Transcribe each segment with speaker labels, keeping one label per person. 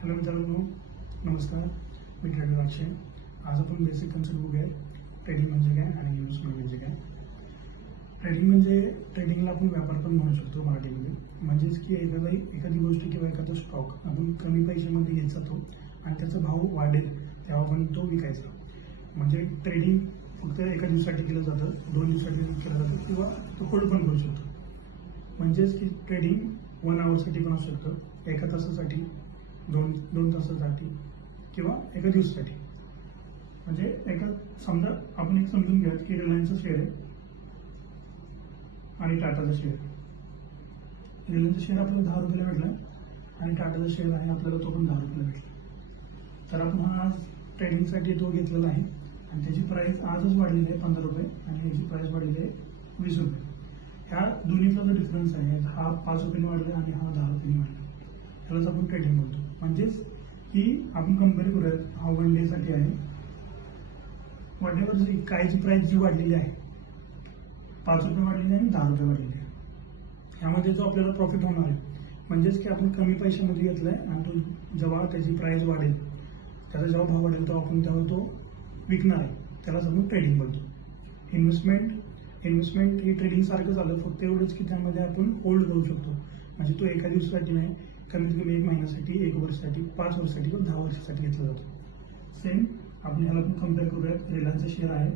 Speaker 1: Hello मित्रांनो नमस्कार. मी trader अक्षय आज आपण बेसिक कन्सेप्ट बघूया. ट्रेडिंग म्हणजे काय आणि इन्व्हेस्टमेंट म्हणजे काय? ट्रेडिंग म्हणजे ट्रेडिंगला आपण व्यापार पण म्हणू शकतो मराठीमध्ये. म्हणजेच की एखादा एखादी गोष्ट किंवा एखादा स्टॉक आपण कमी पैशामध्ये घेत जातो आणि त्याचा भाव वाढेल तेव्हा आपण तो विकायचा. म्हणजे ट्रेडिंग फक्त एका दिवसासाठी केलं जातं दोन दिवसासाठी केलं जातं किंवा तो होल्ड पण करू शकतो. म्हणजेच की ट्रेडिंग वन आवरसाठी पण असू शकतं एका तासासाठी दोन दोन तासासाठी किंवा एका दिवसासाठी. म्हणजे एका समजा आपण एक समजून घ्या की रिलायन्सचा शेअर आहे आणि टाटाचा शेअर रिलायन्सचा शेअर आपल्याला दहा रुपयाला भेटला आणि टाटाचा शेअर आहे आपल्याला तो पण दहा रुपयाला भेटला. तर आपण हा आज ट्रेडिंगसाठी तो घेतलेला आहे आणि त्याची प्राईस आजच वाढलेली आहे पंधरा रुपये आणि याची प्राईस वाढलेली आहे वीस रुपये. ह्या दोन्हीचा जो डिफरन्स आहे हा पाच रुपयाने वाढला आणि हा दहा रुपयाने वाढला. त्यालाच आपण ट्रेडिंग म्हणतो. म्हणजेच ती आपण कंपेअर करूयात हा वन डेसाठी आहे. वन डेवर जी कायची प्राईस जी वाढलेली आहे पाच रुपये वाढलेली आहे आणि दहा रुपये वाढलेली आहे. ह्यामध्ये जो आपल्याला प्रॉफिट होणार आहे म्हणजेच की आपण कमी पैशामध्ये घेतलाय आणि तो जेव्हा त्याची प्राईस वाढेल त्याचा जेव्हा भाव वाढेल तेव्हा आपण तेव्हा तो विकणार आहे. त्यालाच आपण ट्रेडिंग बोलतो. इन्व्हेस्टमेंट इन्व्हेस्टमेंट हे ट्रेडिंग सारखं झालं फक्त एवढंच की त्यामध्ये आपण होल्ड करू शकतो. म्हणजे तो एका दिवसासाठी नाही कमीत कमी एक महिन्यासाठी एक वर्षासाठी पाच वर्षासाठी किंवा दहा वर्षासाठी घेतला जातो. सेम आपण ह्याला पण कंपेअर करूया. रिलायन्सचा शेअर आहे.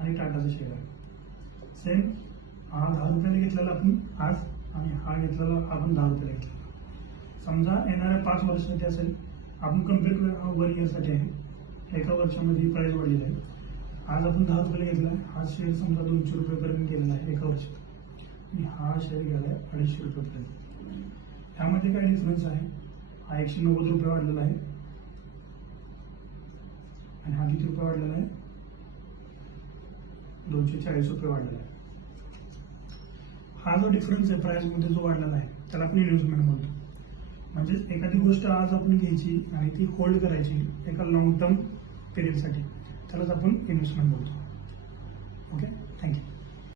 Speaker 1: आणि टाटाचा शेअर आहे. सेम हा दहा रुपयाला घेतलेला आपण आज आणि हा घेतलेला आपण दहा रुपयाला घेतलेला. समजा येणाऱ्या पाच वर्षासाठी असेल आपण कंपेअर करूया. हा वन इयरसाठी आहे. एका वर्षामध्ये प्राईस वाढलेली आहे. आज आपण दहा रुपयाला घेतला. आहे हा शेअर समजा दोनशे रुपयेपर्यंत गेलेला आहे एका वर्षात. आणि हा शेअर गेला आहे अडीचशे रुपयेपर्यंत ह्यामध्ये काय डिफरन्स आहे? हा एकशे नव्वद रुपये वाढलेला आहे. आणि हा किती रुपये वाढलेला आहे? दोनशे चाळीस रुपये वाढलेला आहे. हा जो डिफरन्स आहे प्राइसमध्ये जो वाढलेला आहे त्याला आपण इन्व्हेस्टमेंट म्हणतो. म्हणजेच एखादी गोष्ट आज आपण घ्यायची आणि ती होल्ड करायची एका लॉंग टर्म पिरियडसाठी त्यालाच आपण इन्व्हेस्टमेंट बोलतो ओके थँक्यू